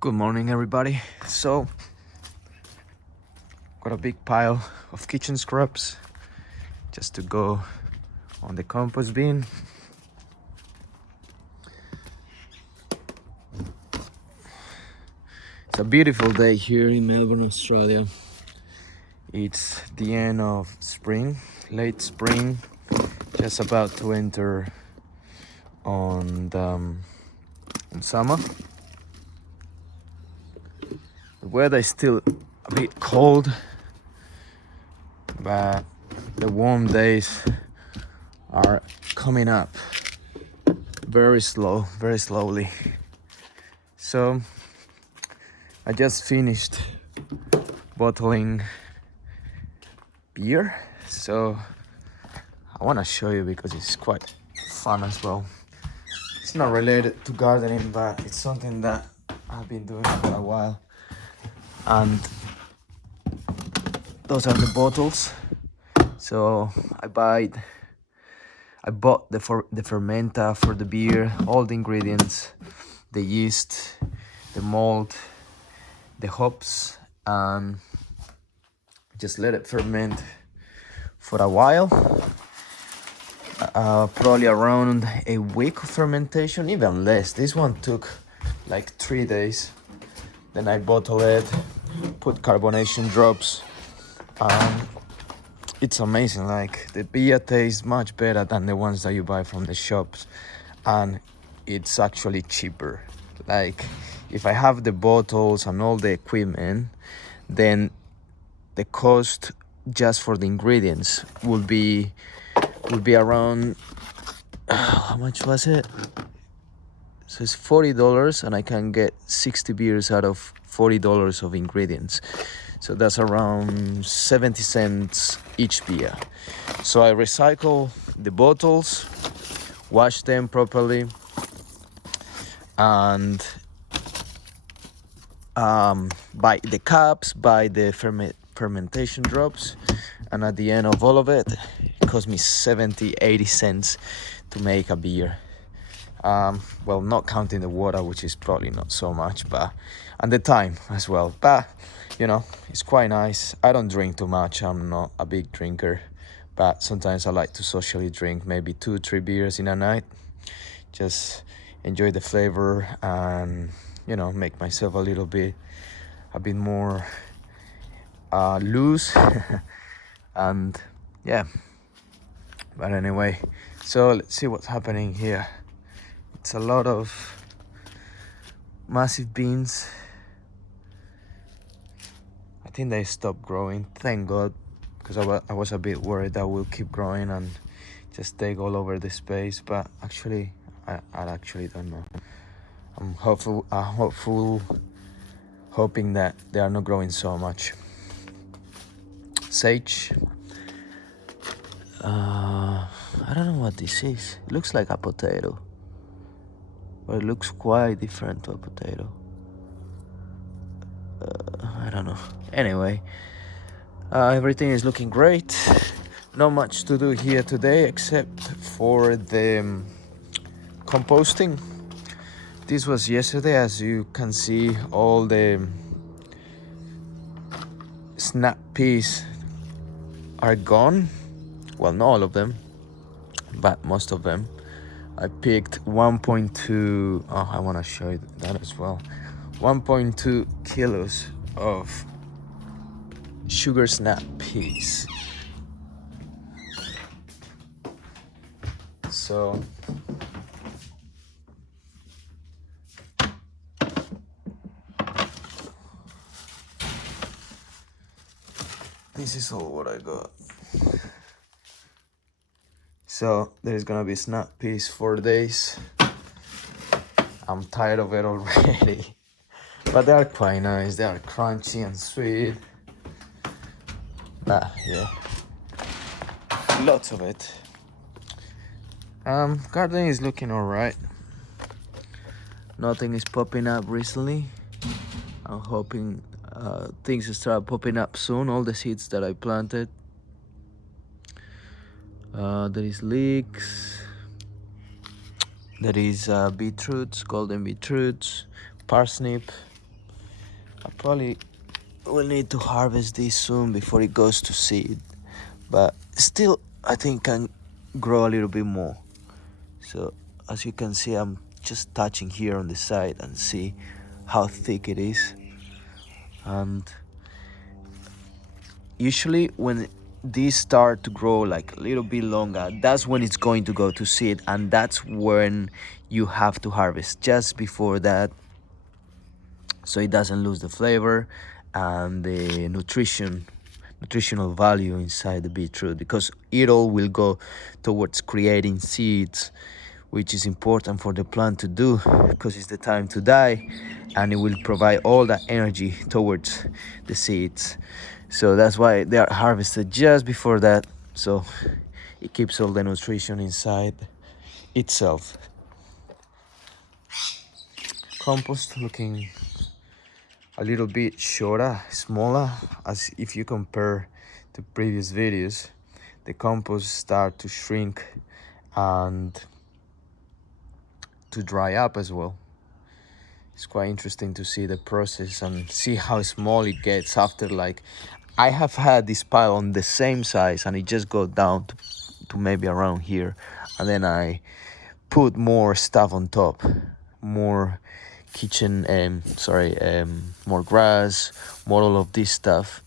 Good morning, everybody. So, got a big pile of kitchen scraps just to go on the compost bin. It's a beautiful day here in Melbourne, Australia. It's the end of spring, late spring, just about to enter on summer. The weather is still a bit cold, but the warm days are coming up very slowly. So I just finished bottling beer, so I want to show you because it's quite fun as well. It's not related to gardening, but it's something that I've been doing for a while. And those are the bottles. So I bought the fermenter for the beer, all the ingredients, the yeast, the malt, the hops, and just let it ferment for a while. Probably around a week of fermentation, even less. This one took like 3 days. Then I bottle it, put carbonation drops. It's amazing. Like, the beer tastes much better than the ones that you buy from the shops, and it's actually cheaper. Like, if I have the bottles and all the equipment, then the cost just for the ingredients would be around how much was it? So it's $40, and I can get 60 beers out of $40 of ingredients. So that's around 70 cents each beer. So I recycle the bottles, wash them properly, and buy the cups, buy the fermentation drops, and at the end of all of it, it cost me 70-80 cents to make a beer. Well, not counting the water, which is probably not so much, but and the time as well. But it's quite nice. I don't drink too much. I'm not a big drinker, but sometimes I like to socially drink maybe 2-3 beers in a night. Just enjoy the flavor and make myself a bit more loose. And yeah, but anyway, so let's see what's happening here. It's a lot of massive beans. I think they stopped growing, thank God, because I was a bit worried that will keep growing and just take all over the space. But actually, I actually don't know. I'm hoping that they are not growing so much. Sage. I don't know what this is. It looks like a potato, but it looks quite different to a potato. I don't know. Anyway, everything is looking great. Not much to do here today except for the composting. This was yesterday. As you can see, all the snap peas are gone. Well, not all of them, but most of them. I picked 1.2. Oh, I want to show you that as well. 1.2 kilos of sugar snap peas. So this is all what I got. So there's gonna be snap peas 4 days. I'm tired of it already. But they are quite nice. They are crunchy and sweet. But yeah, lots of it. Gardening is looking alright. Nothing is popping up recently. I'm hoping things will start popping up soon. All the seeds that I planted. There is leeks. There is beetroots, golden beetroots, parsnip, I probably will need to harvest this soon before it goes to seed, but still I think can grow a little bit more. So as you can see, I'm just touching here on the side and see how thick it is. And usually when these start to grow like a little bit longer, that's when it's going to go to seed, and that's when you have to harvest just before that, so it doesn't lose the flavor and the nutritional value inside the beetroot, because it all will go towards creating seeds, which is important for the plant to do because it's the time to die, and it will provide all that energy towards the seeds. So that's why they are harvested just before that, so it keeps all the nutrition inside itself. Compost looking a little bit shorter, smaller, as if you compare to previous videos. The compost start to shrink and to dry up as well. It's quite interesting to see the process and see how small it gets after, like, I have had this pile on the same size and it just got down to maybe around here, and then I put more stuff on top, more kitchen more grass, more all of this stuff,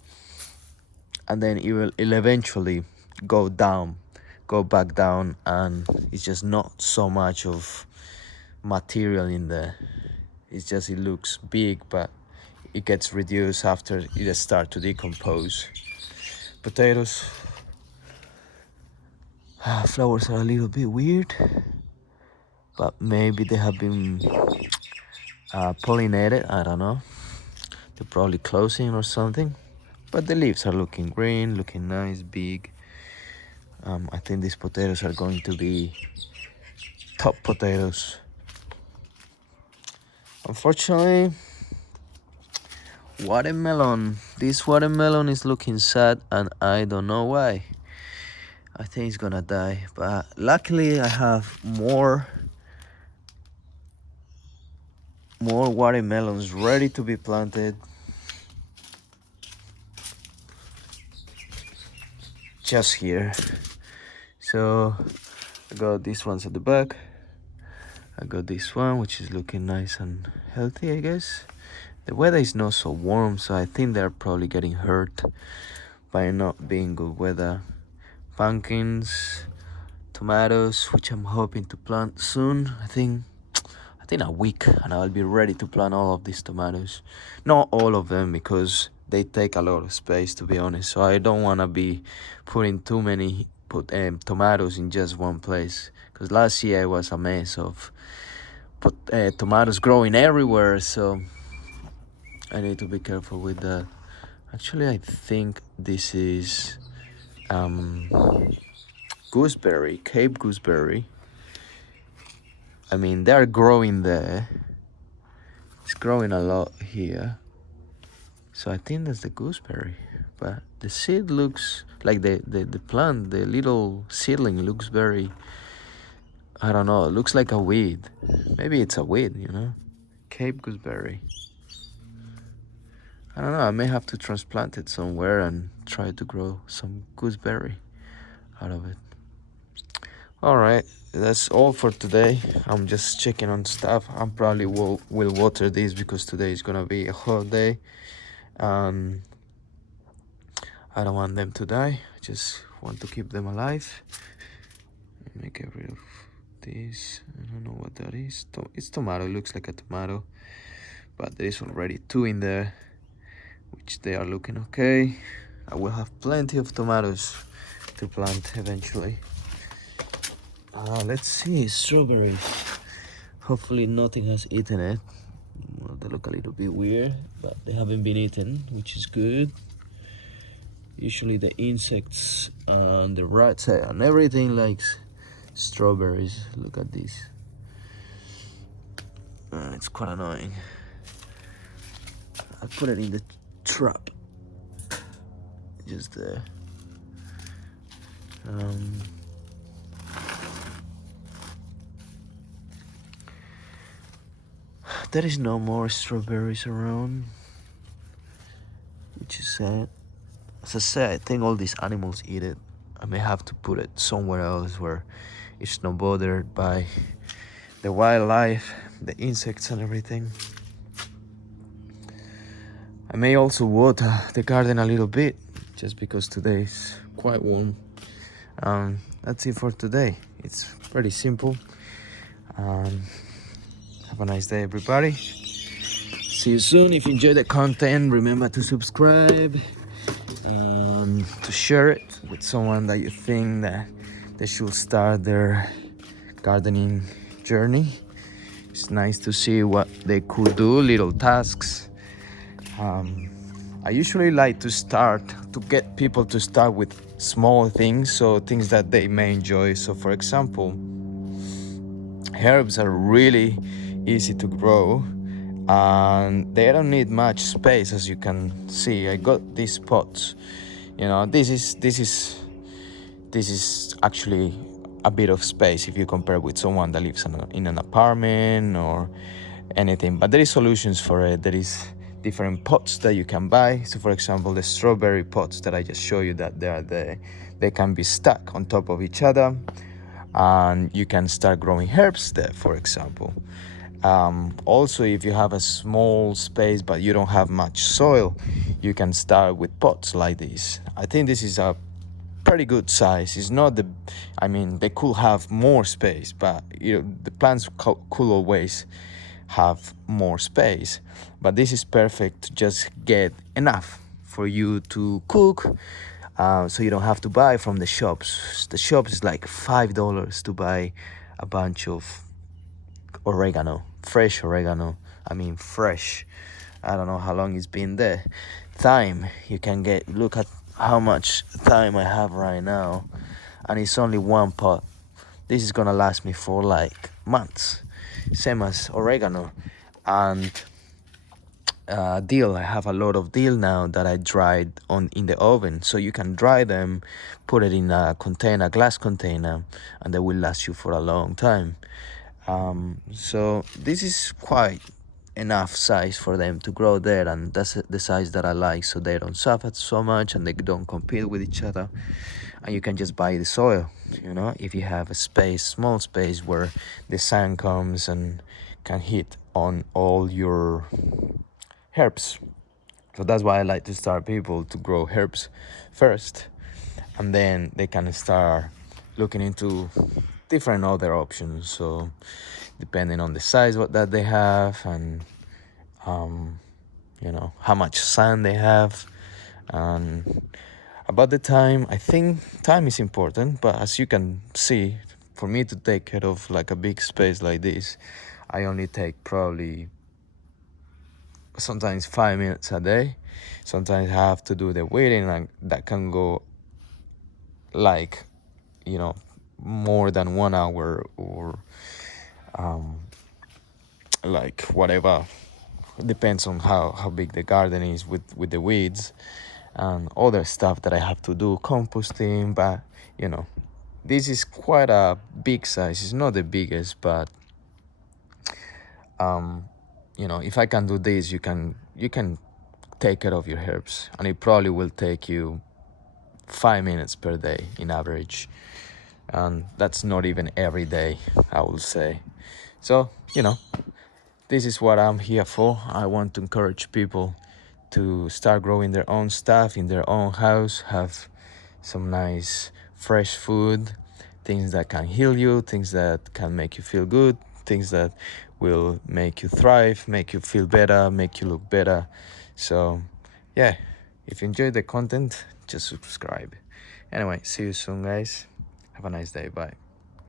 and then it'll eventually go back down, and it's just not so much of material in there. It's just, it looks big, but it gets reduced after it start to decompose. Potatoes, flowers are a little bit weird, but maybe they have been pollinated, I don't know. They're probably closing or something, but the leaves are looking green, looking nice, big. I think these potatoes are going to be top potatoes. Unfortunately, watermelon. This watermelon is looking sad, and I don't know why. I think it's gonna die, but luckily I have more watermelons ready to be planted. Just here. So I got these ones at the back. I got this one, which is looking nice and healthy, I guess. The weather is not so warm, so I think they're probably getting hurt by not being good weather. Pumpkins, tomatoes, which I'm hoping to plant soon. I think a week, and I'll be ready to plant all of these tomatoes. Not all of them, because they take a lot of space, to be honest. So I don't want to be putting too many tomatoes in just one place, because last year it was a mess of tomatoes growing everywhere. So I need to be careful with that. Actually, I think this is gooseberry, Cape gooseberry. I mean, they're growing there. It's growing a lot here. So I think that's the gooseberry. But the seed looks like the plant, the little seedling looks very, I don't know, it looks like a weed. Maybe it's a weed, you know? Cape gooseberry. I don't know, I may have to transplant it somewhere and try to grow some gooseberry out of it. Alright, that's all for today. I'm just checking on stuff. I probably will water these because today is gonna be a hot day. I don't want them to die. I just want to keep them alive. Let me get rid of this. I don't know what that is. It's tomato. It looks like a tomato, but there is already 2 in there, which they are looking okay. I will have plenty of tomatoes to plant eventually. Let's see, strawberries. Hopefully nothing has eaten it. Well, they look a little bit weird, but they haven't been eaten, which is good. Usually the insects and the rats and everything likes strawberries. Look at this. It's quite annoying. I put it in the trap. Just there. There is no more strawberries around. just said. As I said, I think all these animals eat it. I may have to put it somewhere else where it's not bothered by the wildlife, the insects and everything. I may also water the garden a little bit, just because today is quite warm. That's it for today. It's pretty simple. Have a nice day, everybody. See you soon. If you enjoy the content, remember to subscribe, to share it with someone that you think that they should start their gardening journey. It's nice to see what they could do, little tasks. I usually like to get people to start with small things, so things that they may enjoy. So for example, herbs are really easy to grow and they don't need much space. As you can see, I got these pots. This is actually a bit of space if you compare with someone that lives in an apartment or anything, but there is solutions for it. There is different pots that you can buy. So for example, the strawberry pots that I just showed you, that they can be stuck on top of each other and you can start growing herbs there, for example. Also, if you have a small space but you don't have much soil, you can start with pots like this. I think this is a pretty good size. It's not they could have more space, but the plants could always have more space. But this is perfect to just get enough for you to cook, so you don't have to buy from the shops. The shops is like $5 to buy a bunch of oregano, fresh oregano. Fresh. I don't know how long it's been there. Thyme, you can look at how much thyme I have right now, and it's only one pot. This is gonna last me for like months. Same as oregano. And dill, I have a lot of dill now that I dried in the oven, so you can dry them, put it in a glass container, and they will last you for a long time. So this is quite enough size for them to grow there, and that's the size that I like, so they don't suffer so much and they don't compete with each other. And you can just buy the soil, if you have a small space where the sun comes and can hit on all your herbs. So that's why I like to start people to grow herbs first, and then they can start looking into different other options. So depending on the size that they have, and how much sun they have, and about the time. I think time is important, but as you can see, for me to take care of like a big space like this, I only take probably sometimes 5 minutes a day. Sometimes I have to do the weeding, and that can go like more than 1 hour, or like whatever. Depends on how big the garden is with the weeds and other stuff that I have to do, composting. But this is quite a big size. It's not the biggest, but if I can do this, you can take care of your herbs, and it probably will take you 5 minutes per day in average, and that's not even every day, I will say. So this is what I'm here for. I want to encourage people to start growing their own stuff in their own house, have some nice fresh food, things that can heal you, things that can make you feel good, things that will make you thrive, make you feel better, make you look better. So yeah, if you enjoyed the content, just subscribe. Anyway, see you soon, guys. Have a nice day. Bye.